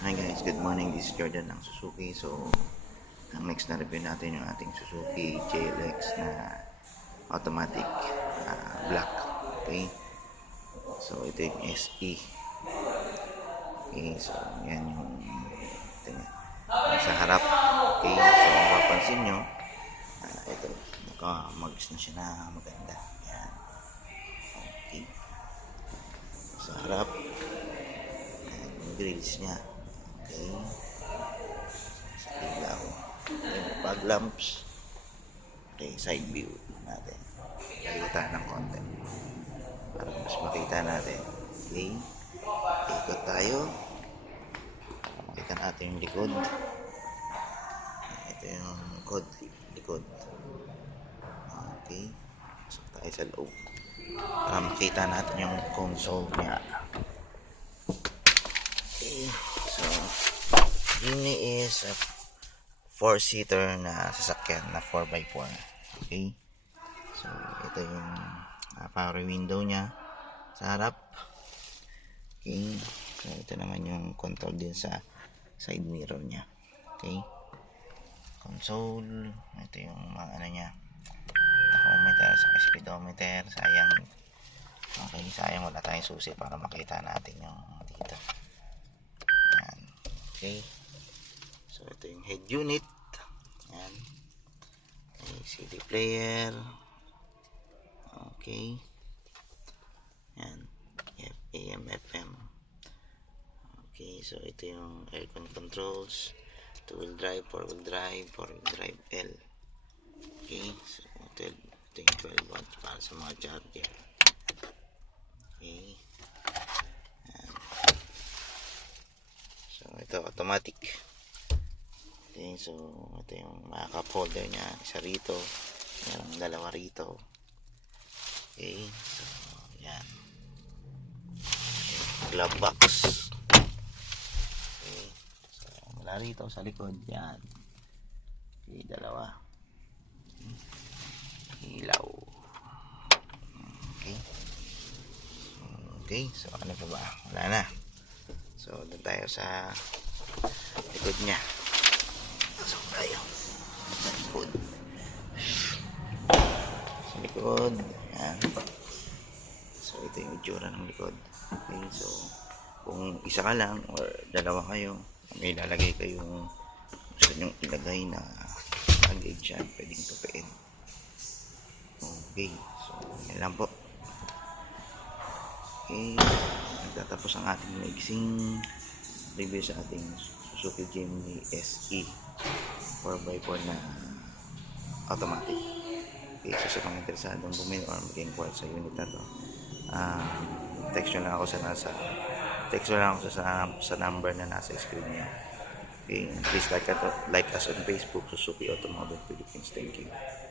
Hi guys, good morning. This is Jordan ng Suzuki. So, ang next na review natin yung ating Suzuki JLX na automatic black. Okay. So, ito yung SE. Okay, so yan yung sa harap. Okay, so kung mapapansin nyo, ito, naka-mags na siya na maganda. Yan. Okay. Sa harap, yung grills niya. Okay. Sa ilaw. Yung fog lamps. Okay, side view natin. Kalitan ng konti. Para mas makita natin. Okay. Ikot tayo. Kita natin yung likod. Ito yung likod. Okay. So, tayo sa loob. Para makita natin yung console niya. Okay. So, ini is a 4-seater na sasakyan na 4x4. Okay. So, ito yung power window niya sa harap. Okay. So, ito naman yung control din sa side mirror niya. Okay. Console. Ito yung mga ano niya. Tachometer sa speedometer. Sayang. Okay. Sayang wala tayong susi para makita natin yung dito. Yan. Okay. So, ito yung head unit. Yan. Okay. CD player. Okay. Yan. AM, FM. Okay. So, ito yung aircon controls. 2-wheel drive, 4-wheel drive, 4-wheel drive L. Okay. So, ito yung 12 watts para sa mga charger. Okay. Yan. So, ito automatic. Okay. So, ito yung mga cup holder nya. Isa rito. Merong dalawa rito. Okay. So, yan. Glove box. Okay. So, mula rito sa likod. Yan. Okay. Dalawa. Ilaw. Okay. Okay. So, ano pa ba? Wala na. So, doon tayo sa likod nya. Pasok tayo. Sa likod. Sa likod. Yan. So, ito yung itsura ng likod. Okay. So, kung isa ka lang or dalawa kayo, may lalagay kayong gusto nyong ilagay na luggage yan. Pwedeng tupiin. Okay. So, yan lang po. Okay. Nagtatapos ang ating mixing review sa ating Suzuki Jimny SE 4x4 na automatic. Okay, so sa mga interesadong bumili or mag-inquire sa unit na to, text nyo lang ako sa number na nasa screen nyo. Okay, and please like us on Facebook, Suzuki Automobile Philippines. Thank you.